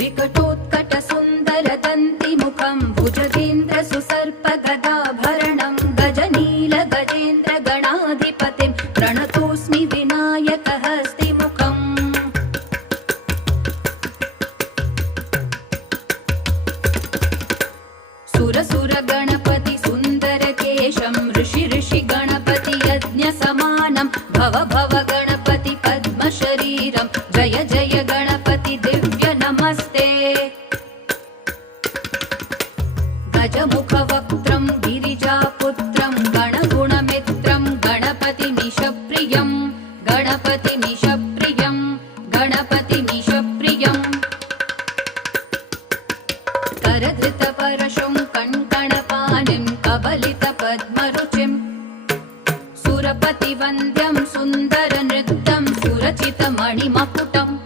विकटोत्कटसुन्दरदन्तिमुखं भुजगेन्द्रसुसर्पगदाभरणं गजनीलगजेन्द्रगणाधिपतिं प्रणतोऽस्मि विनायकहस्तिमुखम् सुरसुरगणपति सुन्दरकेशं ऋषि गणपति यज्ञसमानं भव भव गणपति पद्मशरीरं जय जय गणपति दिव्य नमस्ते गजमुखवक्त्रं गिरिजापुत्रं गणगुणमित्रं गणपतिमीशप्रियं गणपतिमीशप्रियं गणपतिमीशप्रियं करधृतपरशुं कङ्कणपाणिं कबलितपद्मरुचिं सुरपतिवन्द्यं सुन्दरनृत्यं सुरचितमणिमकुटम्